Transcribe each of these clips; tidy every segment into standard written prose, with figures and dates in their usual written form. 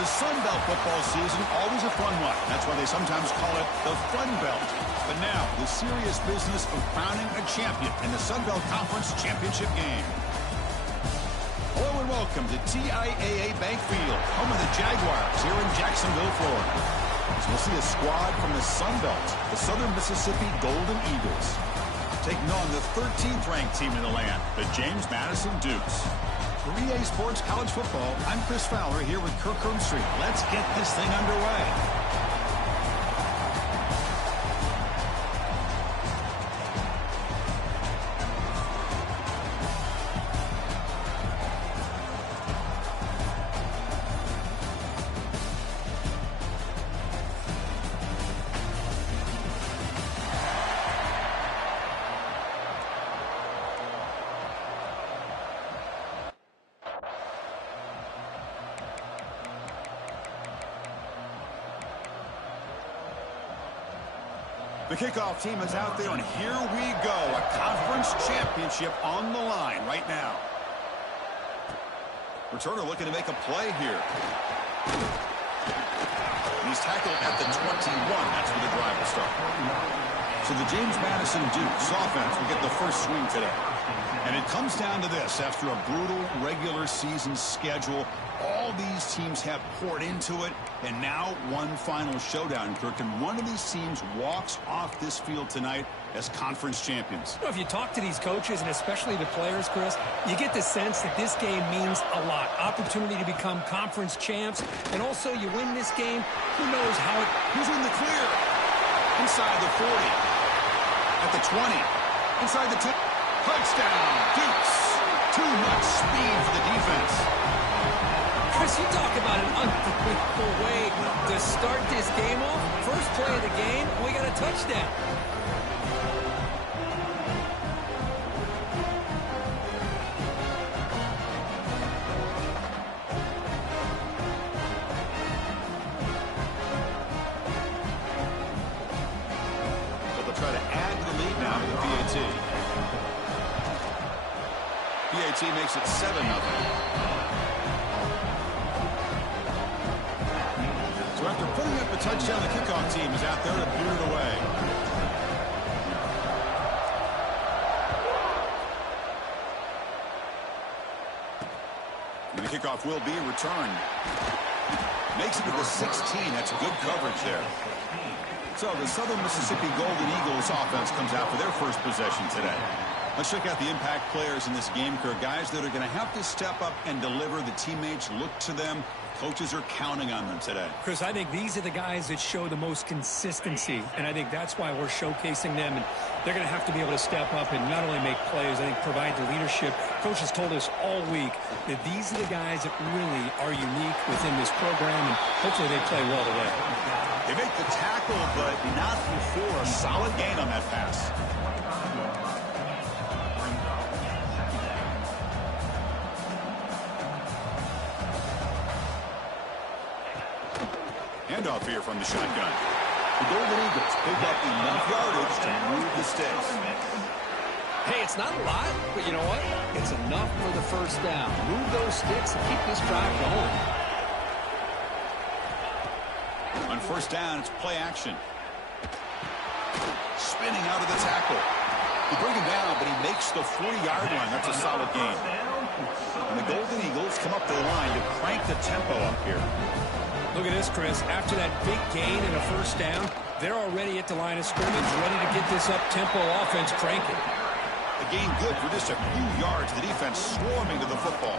The Sun Belt football season, always a fun one. That's why they sometimes call it the Fun Belt. But now, the serious business of crowning a champion in the Sun Belt Conference Championship game. Hello and welcome to TIAA Bank Field, home of the Jaguars here in Jacksonville, Florida. As we'll see a squad from the Sun Belt, the Southern Mississippi Golden Eagles, taking on the 13th ranked team in the land, the James Madison Dukes. For EA Sports College Football, I'm Chris Fowler here with Kirk Street. Let's get this thing underway. The kickoff team is out there, and here we go. A conference championship on the line right now. Returner looking to make a play here. He's tackled at the 21. That's where the drive will start. So the James Madison Dukes offense will get the first swing today. And it comes down to this. After a brutal regular season schedule, all these teams have poured into it, and now one final showdown, Kirk. And one of these teams walks off this field tonight as conference champions. Well, if you talk to these coaches, and especially the players, Chris, you get the sense that this game means a lot. Opportunity to become conference champs, and also you win this game, who knows how it... Who's in the clear? Inside the 40. At the 20. Inside the 10. Touchdown, Dukes. Too much speed for the defense. Chris, you talk about an unbelievable way to start this game off. First play of the game, we got a touchdown. So they'll try to add to the lead now to the PAT. PAT makes it 7-0. So after putting up a touchdown, the kickoff team is out there to boot it away. And the kickoff will be returned. Makes it to the 16. That's good coverage there. So the Southern Mississippi Golden Eagles offense comes out for their first possession today. Let's check out the impact players in this game, Kirk. Guys that are going to have to step up and deliver. The teammates look to them. Coaches are counting on them today. Chris, I think these are the guys that show the most consistency, and I think that's why we're showcasing them. And they're going to have to be able to step up and not only make plays, I think provide the leadership. Coach has told us all week that these are the guys that really are unique within this program, and hopefully they play well today. They make the tackle, but not before a solid gain on that pass. Handoff here from the shotgun. The Golden Eagles pick up enough yardage to move the sticks. Hey, it's not a lot, but you know what? It's enough for the first down. Move those sticks and keep this drive going. On first down, it's play action. Spinning out of the tackle. They bring him down, but he makes the 40-yard line. That's a solid gain. And the Golden Eagles come up to the line to crank the tempo up here. Look at this, Chris. After that big gain and a first down, they're already at the line of scrimmage, ready to get this up-tempo offense cranking. The gain good for just a few yards. The defense swarming to the football.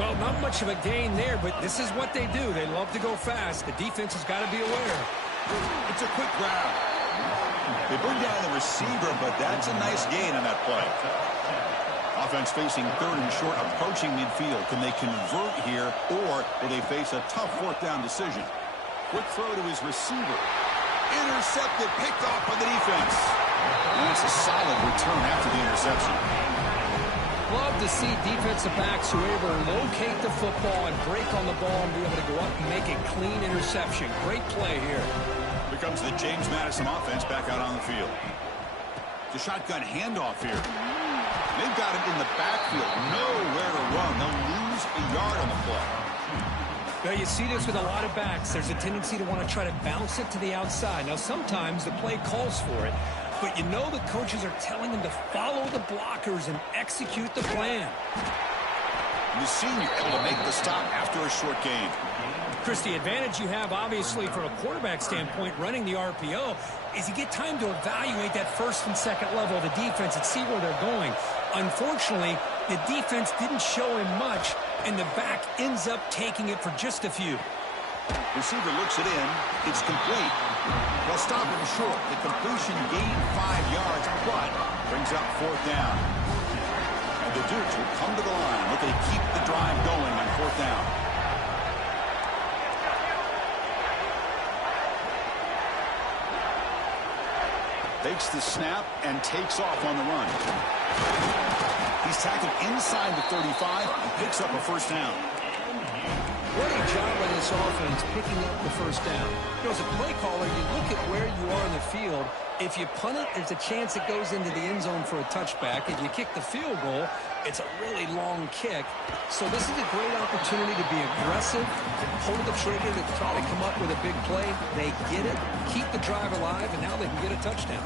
Well, not much of a gain there, but this is what they do. They love to go fast. The defense has got to be aware. It's a quick grab. They bring down the receiver, but that's a nice gain on that play. Offense facing third and short, approaching midfield. Can they convert here, or will they face a tough fourth down decision? Quick throw to his receiver. Intercepted, picked off by the defense. And that's a solid return after the interception. Love to see defensive backs who are able to locate the football and break on the ball and be able to go up and make a clean interception. Great play here. Here comes the James Madison offense back out on the field. The shotgun handoff here. They've got him in the backfield. Nowhere to run. They'll lose a yard on the play. Well, you see this with a lot of backs. There's a tendency to want to try to bounce it to the outside. Now, sometimes the play calls for it, but you know the coaches are telling them to follow the blockers and execute the plan. The senior able to make the stop after a short gain. Chris, the advantage you have, obviously, from a quarterback standpoint, running the RPO, is you get time to evaluate that first and second level of the defense and see where they're going. Unfortunately, the defense didn't show him much, and the back ends up taking it for just a few. Receiver looks it in. It's complete. They'll stop him short. The completion gained 5 yards, but brings up fourth down. And the Dukes will come to the line, looking to keep the drive going on fourth down. Takes the snap and takes off on the run. He's tackled inside the 35 and picks up a first down. What a job by this offense picking up the first down. You know, as a play caller, you look at where you are in the field. If you punt it, there's a chance it goes into the end zone for a touchback. If you kick the field goal, it's a really long kick. So this is a great opportunity to be aggressive, pull the trigger to try to come up with a big play. They get it, keep the drive alive, and now they can get a touchdown.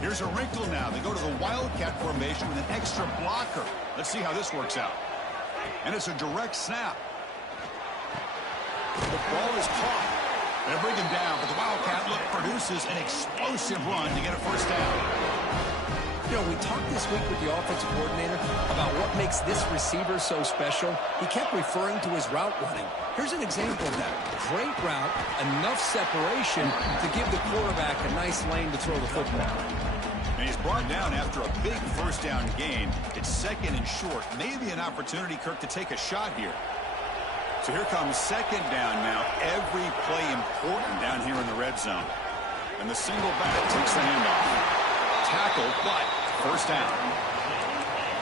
Here's a wrinkle now. They go to the Wildcat formation with an extra blocker. Let's see how this works out. And it's a direct snap. The ball is caught. They bring him down, but the Wildcat look produces an explosive run to get a first down. You know, we talked this week with the offensive coordinator about what makes this receiver so special. He kept referring to his route running. Here's an example of that. Great route, enough separation to give the quarterback a nice lane to throw the football. And he's brought down after a big first down gain. It's second and short. Maybe an opportunity, Kirk, to take a shot here. So here comes second down now. Every play important down here in the red zone. And the single back takes the handoff. Tackle, but first down.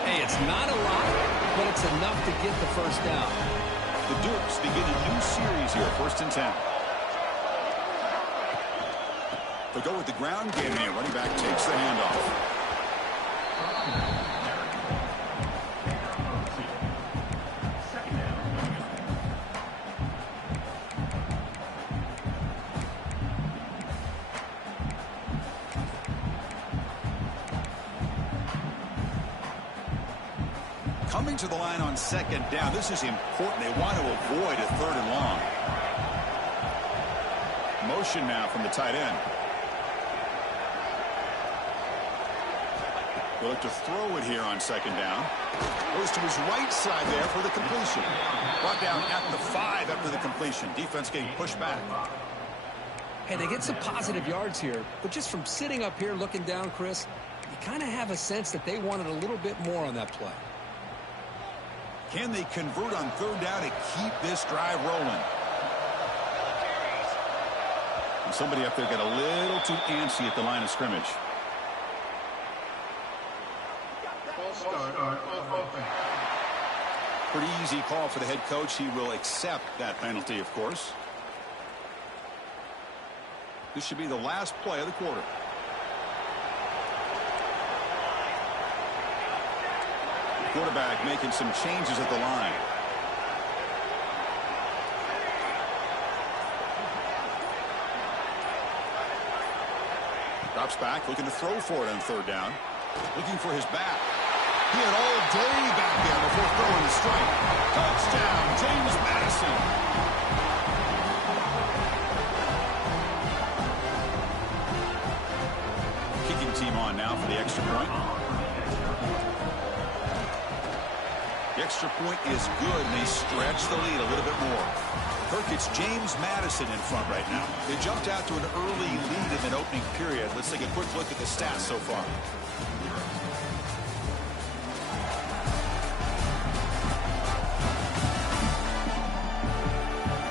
Hey, it's not a lot, but it's enough to get the first down. The Dukes begin a new series here, 1st and 10. They'll go with the ground game here. Running back takes the handoff. Coming to the line on second down. This is important. They want to avoid a third and long. Motion now from the tight end. They'll look to throw it here on second down. Goes to his right side there for the completion. Brought down at the 5 after the completion. Defense getting pushed back. Hey, they get some positive yards here, but just from sitting up here looking down, Chris, you kind of have a sense that they wanted a little bit more on that play. Can they convert on third down and keep this drive rolling? And somebody up there got a little too antsy at the line of scrimmage. Pretty easy call for the head coach. He will accept that penalty, of course. This should be the last play of the quarter. Quarterback making some changes at the line. Drops back, looking to throw for it on third down. Looking for his back. He had all day back there before throwing the strike. Touchdown, James Madison. Kicking team on now for the extra point. The extra point is good, and they stretch the lead a little bit more. Kirk, it's James Madison in front right now. They jumped out to an early lead in that opening period. Let's take a quick look at the stats so far.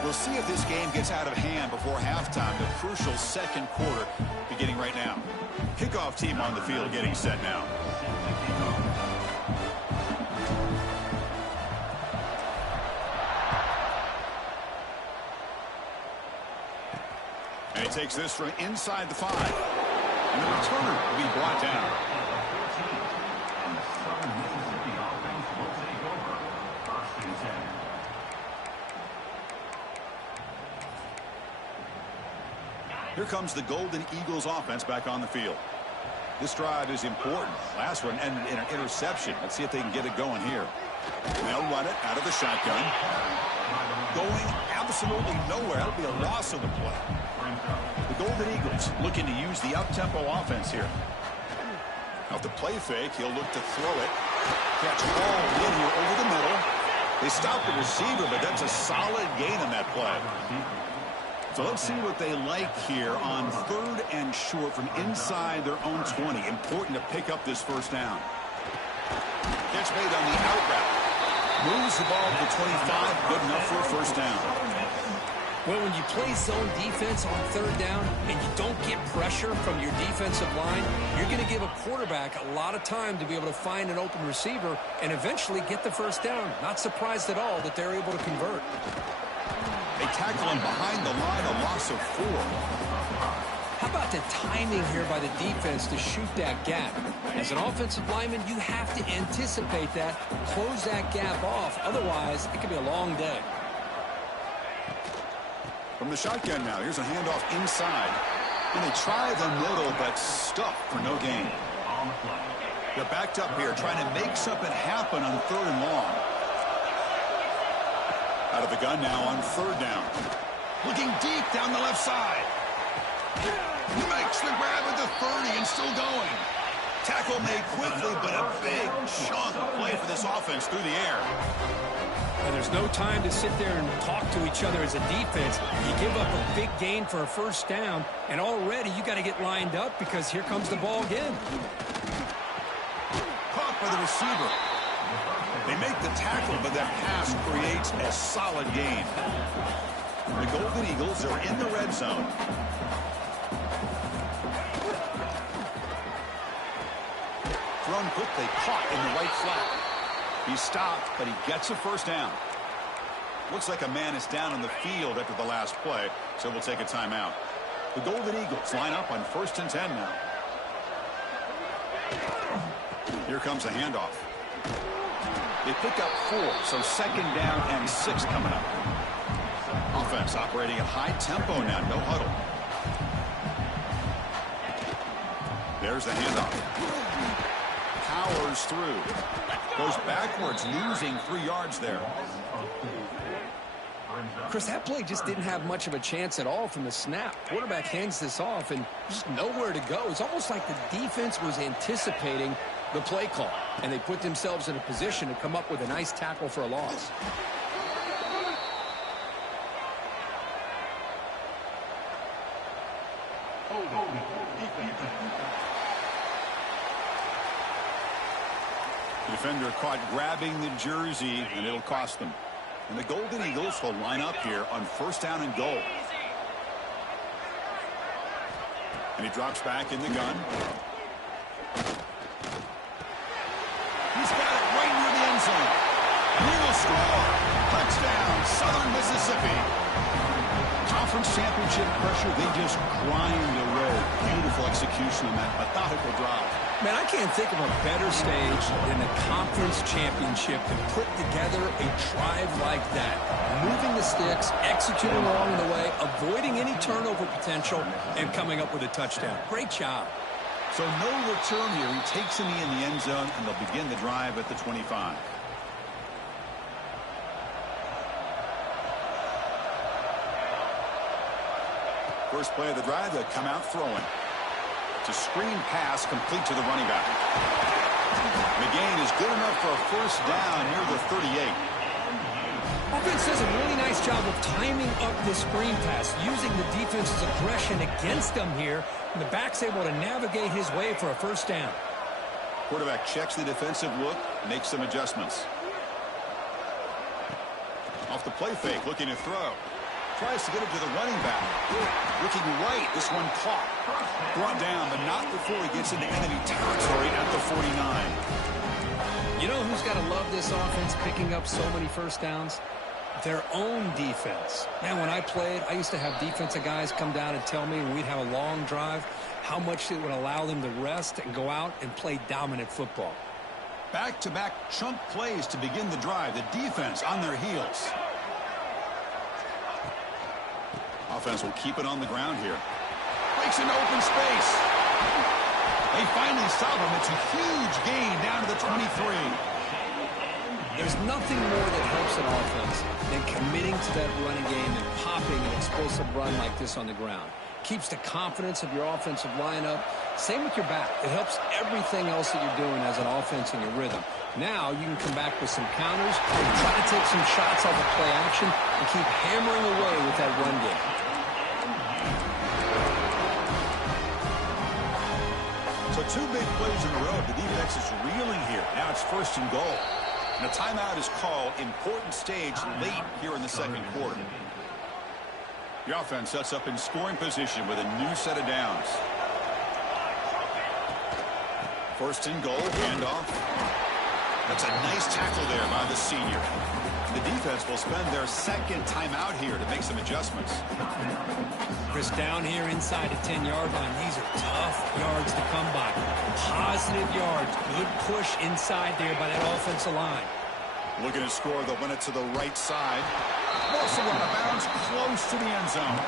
We'll see if this game gets out of hand before halftime. The crucial second quarter beginning right now. Kickoff team on the field getting set now. And he takes this from inside the 5. And the returner will be brought down. Here comes the Golden Eagles offense back on the field. This drive is important. Last one ended in an interception. Let's see if they can get it going here. They'll run it out of the shotgun. Going absolutely nowhere. That'll be a loss of the play. The Golden Eagles looking to use the up-tempo offense here. Off the play fake, he'll look to throw it. Catch ball in here over the middle. They stop the receiver, but that's a solid gain on that play. So let's see what they like here on 3rd and short from inside their own 20. Important to pick up this first down. Catch made on the out route. Moves the ball to the 25. Good enough for a first down. Well, when you play zone defense on 3rd down and you don't get pressure from your defensive line, you're going to give a quarterback a lot of time to be able to find an open receiver and eventually get the first down. Not surprised at all that they're able to convert. They tackle him behind the line, a loss of 4. How about the timing here by the defense to shoot that gap? As an offensive lineman, you have to anticipate that, close that gap off. Otherwise, it could be a long day. From the shotgun now, here's a handoff inside. And they try the middle, but stuffed for no gain. They're backed up here, trying to make something happen on 3rd and long. Out of the gun now on 3rd down. Looking deep down the left side. He makes the grab at the 30 and still going. Tackle made quickly, but a big chunk play for this offense through the air. And there's no time to sit there and talk to each other as a defense. You give up a big gain for a first down, and already you got to get lined up because here comes the ball again. Caught by the receiver. They make the tackle, but that pass creates a solid gain. The Golden Eagles are in the red zone. Thrown quickly, caught in the right flat. He's stopped, but he gets a first down. Looks like a man is down on the field after the last play, so we'll take a timeout. The Golden Eagles line up on 1st and 10 now. Here comes a handoff. They pick up 4, so 2nd down and 6 coming up. Offense operating at high tempo now, no huddle. There's the handoff. Powers through. Goes backwards, losing 3 yards there. Chris, that play just didn't have much of a chance at all from the snap. Quarterback hands this off and just nowhere to go. It's almost like the defense was anticipating the play call, and they put themselves in a position to come up with a nice tackle for a loss. The defender caught grabbing the jersey, and it'll cost them. And the Golden Eagles will line up here on 1st down and goal. And he drops back in the gun. He's got it right near the end zone. And he will score. Touchdown, Southern Mississippi. Conference championship pressure, they just grind away. Beautiful execution on that methodical drive. Man, I can't think of a better stage than the conference championship to put together a drive like that. Moving the sticks, executing along the way, avoiding any turnover potential, and coming up with a touchdown. Great job. So no return here. He takes him in the end zone, and they'll begin the drive at the 25. First play of the drive, they'll come out throwing. It's a screen pass complete to the running back. The gain is good enough for a first down near the 38. Offense does a really nice job of timing up this screen pass, using the defense's aggression against them here, and the back's able to navigate his way for a first down. Quarterback checks the defensive look, makes some adjustments. Off the play fake, looking to throw. Tries to get it to the running back. Looking right, this one caught. Brought down, but not before he gets into enemy territory at the 49. You know who's got to love this offense picking up so many first downs? Their own defense. Man, when I played, I used to have defensive guys come down and tell me when we'd have a long drive how much it would allow them to rest and go out and play dominant football. Back-to-back chunk plays to begin the drive. The defense on their heels. Offense will keep it on the ground here. Breaks into open space. They finally stop him. It's a huge gain down to the 23. There's nothing more that helps an offense than committing to that running game and popping an explosive run like this on the ground. Keeps the confidence of your offensive lineup. Same with your back. It helps everything else that you're doing as an offense in your rhythm. Now you can come back with some counters, try to take some shots off of play action, and keep hammering away with that run game. So 2 big plays in a row. The defense is reeling here. Now it's 1st and goal. And a timeout is called. Important stage late here in the 2nd quarter. The offense sets up in scoring position with a new set of downs. 1st and goal, handoff. That's a nice tackle there by the senior. The defense will spend their 2nd timeout here to make some adjustments. Chris, down here inside the 10-yard line, these are tough yards to come by. Positive yards. Good push inside there by that offensive line. Looking to score, they'll win it to the right side. Also out of bounds, close to the end zone.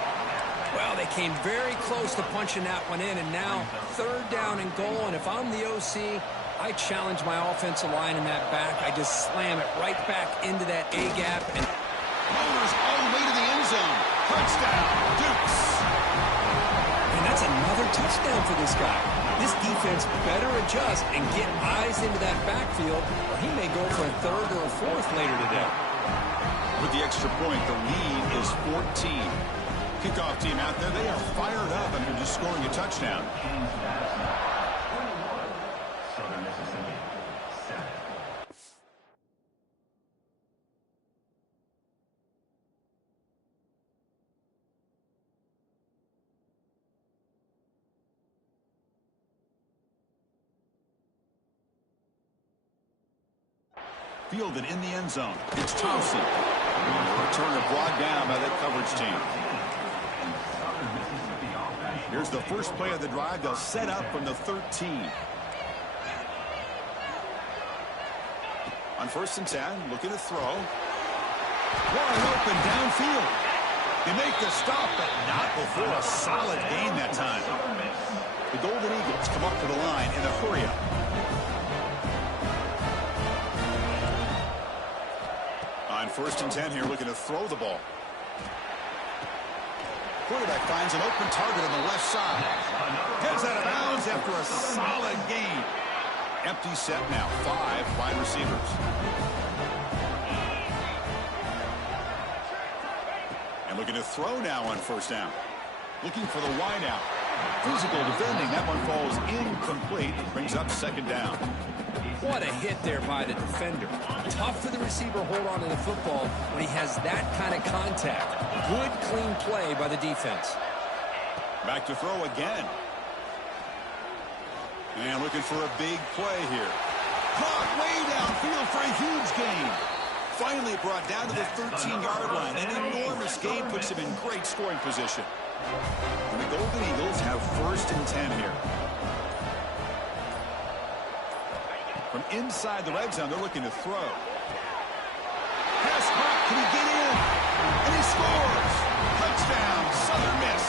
Well, they came very close to punching that one in, and now 3rd down and goal. And if I'm the OC, I challenge my offensive line in that back. I just slam it right back into that A-gap. And Motors all the way to the end zone. Touchdown, Dukes. And that's another touchdown for this guy. This defense better adjust and get eyes into that backfield, or he may go for a 3rd or a 4th later today. With the extra point, the lead is 14. Kickoff team out there, they are fired up after just scoring a touchdown. Fielded in the end zone. It's Thompson. The returner brought down by that coverage team. Here's the first play of the drive. They'll set up from the 13. On 1st and 10, looking to throw. Wide open downfield. They make the stop, but not before a solid gain that time. The Golden Eagles come up to the line in a hurry-up. On 1st and 10 here, looking to throw the ball. Quarterback finds an open target on the left side. Gets out of bounds after a solid gain. Empty set now, 5 wide receivers. And looking to throw now on 1st down. Looking for the wide out. Physical defending, that one falls incomplete. Brings up 2nd down. What a hit there by the defender. Tough for the receiver to hold on to the football when he has that kind of contact. Good, clean play by the defense. Back to throw again. And looking for a big play here. Caught way downfield for a huge gain. Finally brought down to the 13-yard line. An enormous gain puts him in great scoring position. And the Golden Eagles have 1st and 10 here. From inside the red zone, they're looking to throw. Pass caught. Can he get in? And he scores. Touchdown, Southern Miss.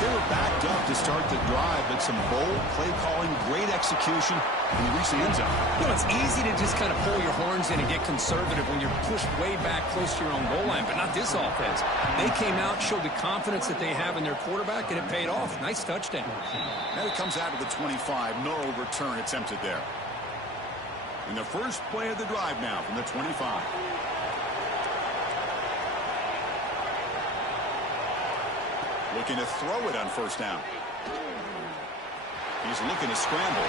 They were backed up to start the drive, but some bold play calling, great execution, and they reached the end zone. You know, it's easy to just kind of pull your horns in and get conservative when you're pushed way back close to your own goal line, but not this offense. They came out, showed the confidence that they have in their quarterback, and it paid off. Nice touchdown. Now it comes out to the 25. No return attempted there. And the first play of the drive now from the 25. Looking to throw it on 1st down. He's looking to scramble.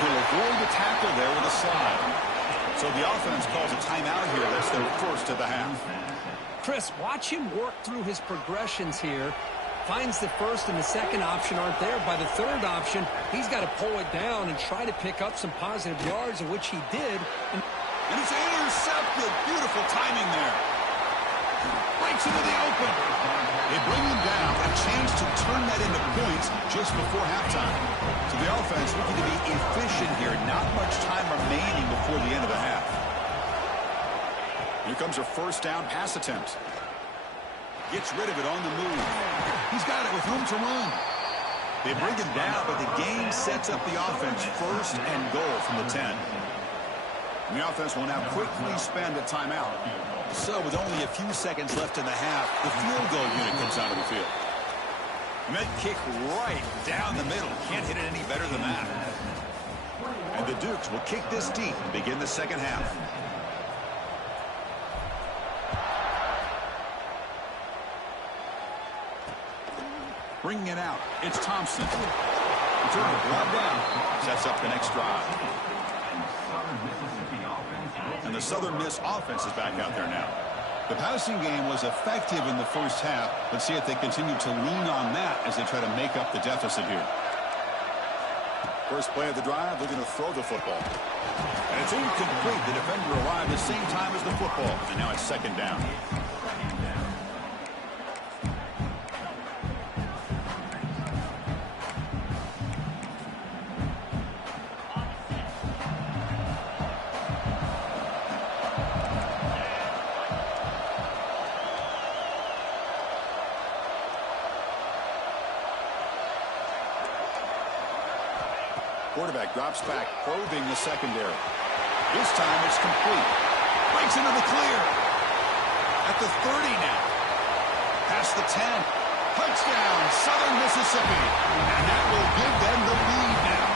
He'll avoid the tackle there with a slide. So the offense calls a timeout here. That's their 1st of the half. Chris, watch him work through his progressions here. Finds the 1st and the 2nd option aren't there. By the 3rd option, he's got to pull it down and try to pick up some positive yards, of which he did. And it's intercepted. Beautiful timing there. Breaks into the open. They bring him down. A chance to turn that into points just before halftime. So the offense looking to be efficient here. Not much time remaining before the end of the half. Here comes a 1st down pass attempt. Gets rid of it on the move. He's got it with room to run. They bring him down, but the game sets up the offense first and goal from the 10. And the offense will now quickly spend a timeout. So with only a few seconds left in the half, the field goal unit comes out of the field. And that kick right down the middle. Can't hit it any better than that. And the Dukes will kick this deep to begin the second half. Bringing it out, it's Thompson. Return it, brought down. Sets up the next drive. And the Southern Miss offense is back out there now. The passing game was effective in the first half. Let's see if they continue to lean on that as they try to make up the deficit here. First play of the drive, they're going to throw the football. And it's incomplete. The defender arrived at the same time as the football. And now it's second down. Quarterback drops back, probing the secondary. This time it's complete. Breaks into the clear. At the 30 now. Past the 10. Touchdown, Southern Mississippi. And that will give them the lead now.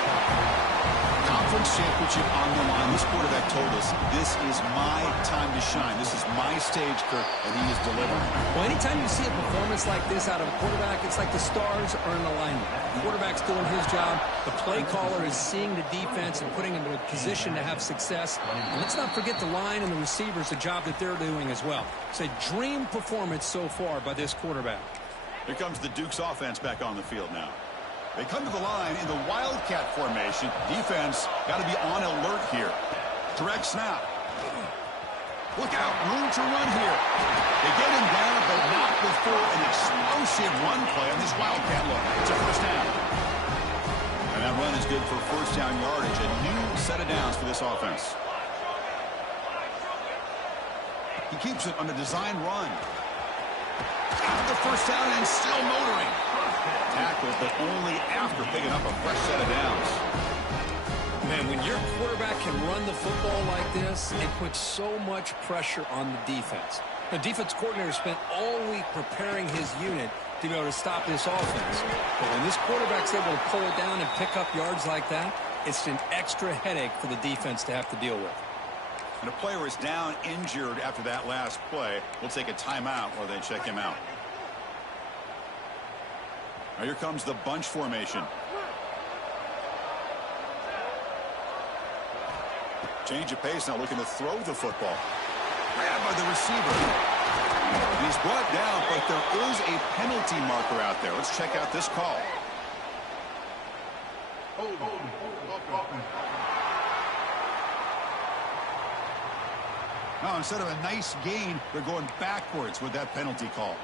Conference championship on the line. This quarterback told us, this is my time to shine. This is my stage, Kirk, and he is delivering. Well, anytime you see a performance like this out of a quarterback, it's like the stars are in alignment. The quarterback's doing his job. The play caller is seeing the defense and putting him in a position to have success. And let's not forget the line and the receivers, the job that they're doing as well. It's a dream performance so far by this quarterback. Here comes the Dukes offense back on the field now. They come to the line in the Wildcat formation. Defense got to be on alert here. Direct snap. Look out, room to run here. They get him down, but not before an explosive run play on this Wildcat look. It's a first down. And that run is good for first down yardage. A new set of downs for this offense. He keeps it on the design run. Out of the first down and still motoring. Tackle, but only after picking up a fresh set of downs. Man, when your quarterback can run the football like this, it puts so much pressure on the defense. The defense coordinator spent all week preparing his unit to be able to stop this offense. But when this quarterback's able to pull it down and pick up yards like that, it's an extra headache for the defense to have to deal with. And a player is down injured after that last play. We'll take a timeout while they check him out. Now here comes the bunch formation. Change of pace now, looking to throw the football. Grabbed by the receiver. And he's brought down, but there is a penalty marker out there. Let's check out this call. Now, instead of a nice gain, they're going backwards with that penalty call.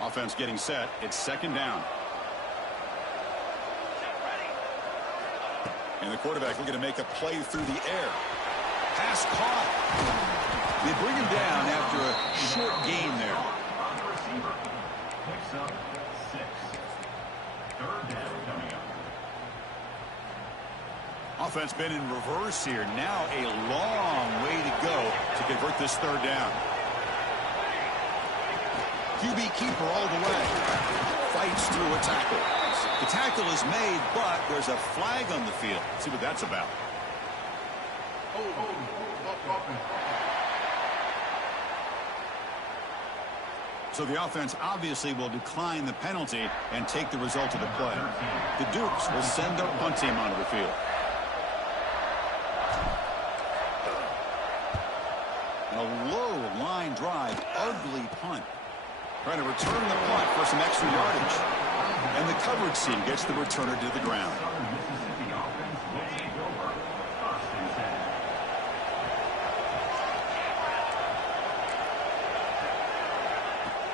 Offense getting set. It's second down. And the quarterback looking to make a play through the air. Pass caught. They bring him down after a short gain there. Picks up 6. Third down coming up. Offense been in reverse here. Now a long way to go to convert this third down. QB keeper all the way. Fights through a tackle. The tackle is made, but there's a flag on the field. Let's see what that's about. So the offense obviously will decline the penalty and take the result of the play. The Dukes will send their punt team onto the field. And a low line drive, ugly punt. Trying to return the punt for some extra yardage. And the coverage team gets the returner to the ground.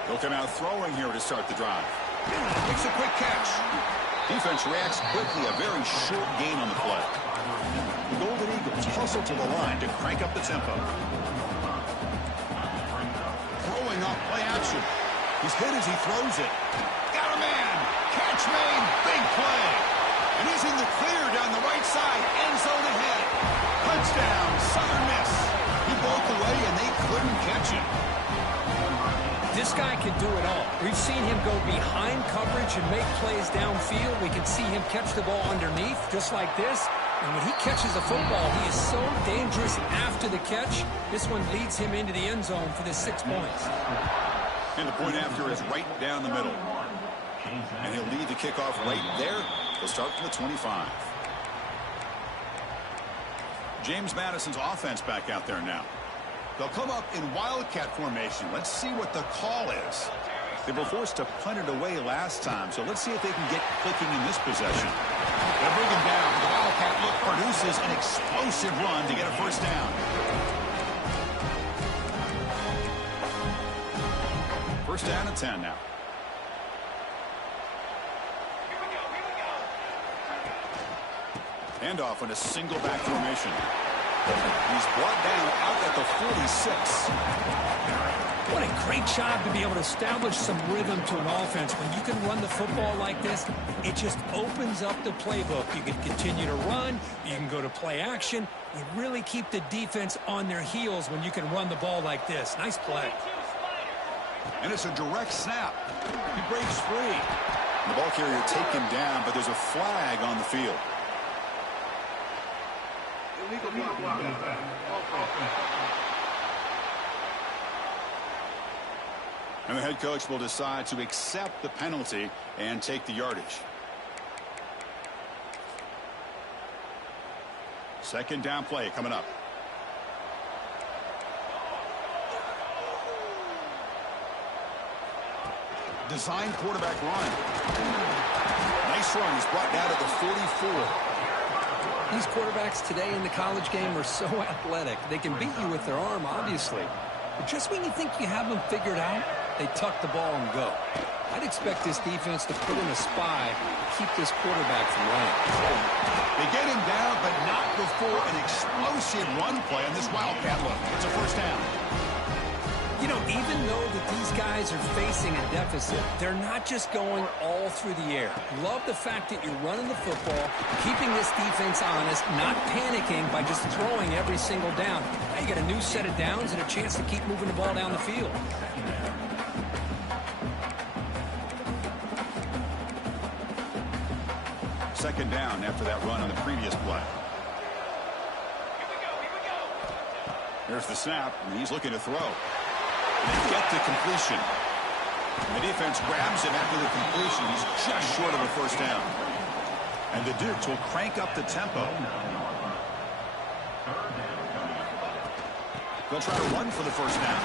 They'll come out throwing here to start the drive. Makes a quick catch. Defense reacts quickly. A very short gain on the play. The Golden Eagles hustle to the line to crank up the tempo. Throwing off play action. He's hit as he throws it. Got a man. Catch made. Big play. And he's in the clear down the right side. End zone ahead. Touchdown. Southern Miss. He broke away and they couldn't catch him. This guy can do it all. We've seen him go behind coverage and make plays downfield. We can see him catch the ball underneath, just like this. And when he catches a football, he is so dangerous after the catch. This one leads him into the end zone for the 6 points. And the point after is right down the middle. And he'll lead the kickoff right there. He'll start from the 25. James Madison's offense back out there now. They'll come up in wildcat formation. Let's see what the call is. They were forced to punt it away last time, so let's see if they can get clicking in this possession. They'll bring him down. The wildcat look produces an explosive run to get a first down. First down and 10 now. Handoff in a single back formation. He's brought down out at the 46. What a great job to be able to establish some rhythm to an offense. When you can run the football like this, it just opens up the playbook. You can continue to run. You can go to play action. You really keep the defense on their heels when you can run the ball like this. Nice play. And it's a direct snap. He breaks free. The ball carrier take him down, but there's a flag on the field. And the head coach will decide to accept the penalty and take the yardage. Second down play coming up. Design quarterback run. Nice run. He's brought down to the 44. These quarterbacks today in the college game are so athletic. They can beat you with their arm, obviously. But just when you think you have them figured out, they tuck the ball and go. I'd expect this defense to put in a spy to keep this quarterback from running. They get him down, but not before an explosive run play on this wildcat look. It's a first down. You know, even though that these guys are facing a deficit, they're not just going all through the air. Love the fact that you're running the football, keeping this defense honest, not panicking by just throwing every single down. Now you got a new set of downs and a chance to keep moving the ball down the field. Second down after that run on the previous play. There's the snap, and he's looking to throw. And they get to completion. The defense grabs him after the completion. He's just short of a first down. And the Dukes will crank up the tempo. They'll try to run for the first down.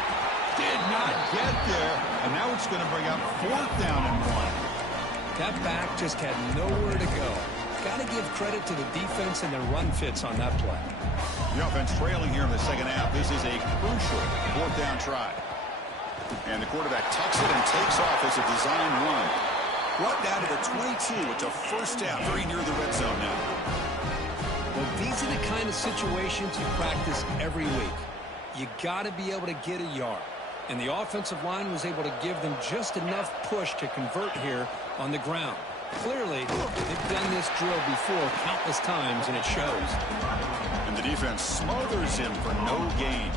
Did not get there. And now it's going to bring up fourth down and 1. That back just had nowhere to go. Got to give credit to the defense and their run fits on that play. The offense trailing here in the second half. This is a crucial fourth down try. And the quarterback tucks it and takes off as a design run. Brought down to the 22. It's a first down very near the red zone now. Well, these are the kind of situations you practice every week. You got to be able to get a yard. And the offensive line was able to give them just enough push to convert here on the ground. Clearly, they've done this drill before countless times, and it shows. And the defense smothers him for no gain.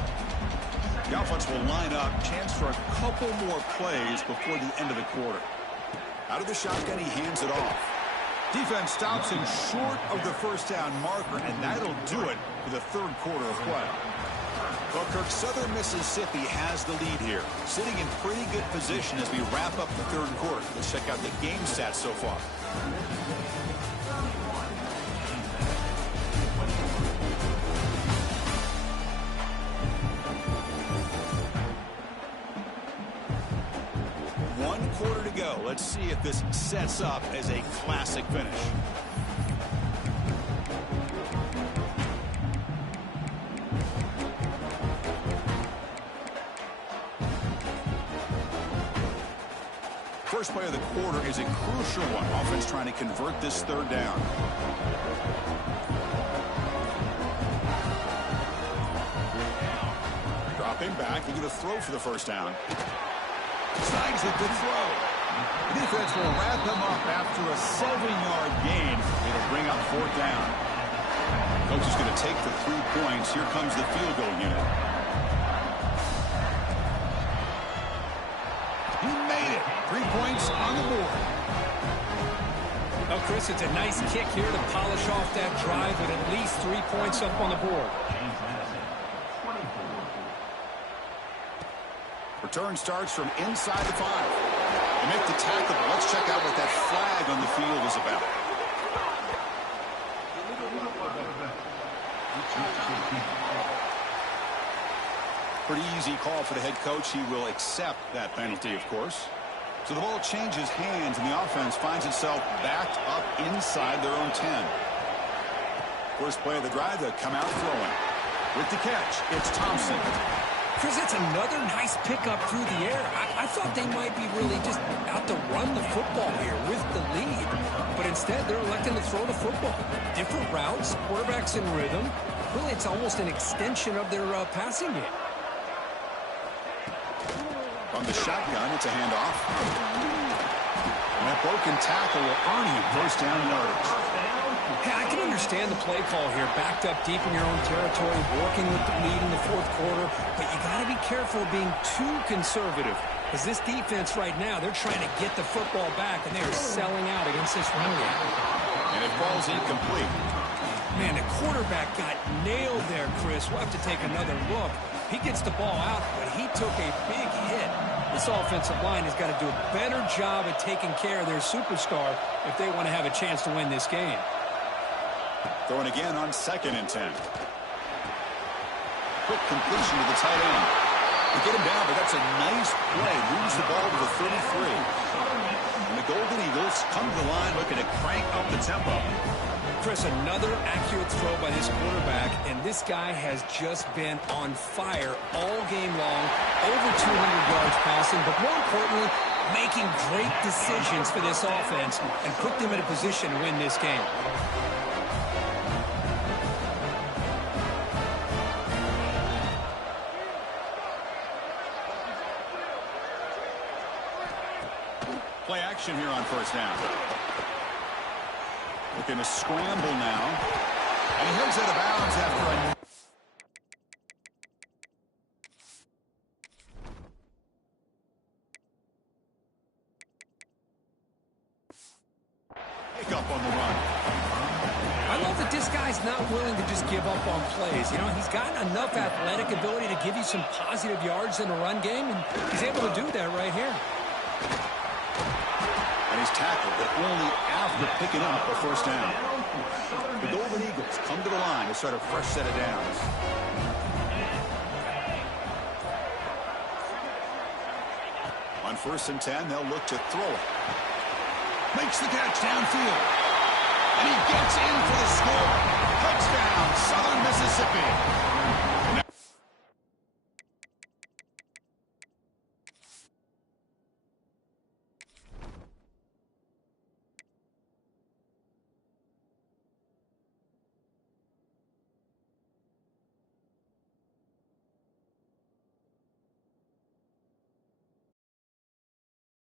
The offense will line up, chance for a couple more plays before the end of the quarter. Out of the shotgun, he hands it off. Defense stops him short of the first down marker, and that'll do it for the third quarter of play. Well, Kirk, Southern Mississippi has the lead here, sitting in pretty good position as we wrap up the third quarter. Let's check out the game stats so far. One quarter to go. Let's see if this sets up as a classic finish. First play of the quarter is a crucial one. Offense trying to convert this third down. Dropping back, looking to throw for the first down. Snags a good throw. The defense will wrap him up after a 7-yard gain. It'll bring up 4th down. Coach is going to take the 3 points. Here comes the field goal unit. He made it. 3 points on the board. Well, Chris, it's a nice kick here to polish off that drive with at least 3 points up on the board. Madison, 24. Return starts from inside the 5. They make the tackle, but let's check out what that flag on the field is about. Pretty easy call for the head coach. He will accept that penalty, of course. So the ball changes hands, and the offense finds itself backed up inside their own 10. First play of the drive, they'll come out throwing. With the catch, it's Thompson. Chris, that's another nice pickup through the air. I thought they might be really just out to run the football here with the lead. But instead, they're electing to throw the football. Different routes, quarterbacks in rhythm. Really, it's almost an extension of their passing game. From the shotgun, it's a handoff. And that broken tackle will earn you 1st down yardage. Hey, I can understand the play call here, backed up deep in your own territory, working with the lead in the 4th quarter, but you got to be careful of being too conservative, because this defense right now, they're trying to get the football back, and they are selling out against this run game. And it falls incomplete. Man, the quarterback got nailed there, Chris. We'll have to take another look. He gets the ball out, but he took a big hit. This offensive line has got to do a better job at taking care of their superstar if they want to have a chance to win this game. Throwing again on 2nd and 10. Quick completion to the tight end. They get him down, but that's a nice play. Moves the ball to the 33. And the Golden Eagles come to the line looking to crank up the tempo. Chris, another accurate throw by this quarterback, and this guy has just been on fire all game long. Over 200 yards passing, but more importantly, making great decisions for this offense and put them in a position to win this game. Play action here on 1st down. Looking to scramble now. And he heads out of bounds after a... pick up on the run. I love that this guy's not willing to just give up on plays. You know, he's got enough athletic ability to give you some positive yards in the run game, and he's able to do that right here. And he's tackled, but only after picking up a 1st down. The Golden Eagles come to the line to start a fresh set of downs. On 1st and 10, they'll look to throw it. Makes the catch downfield. And he gets in for the score. Touchdown, Southern Mississippi.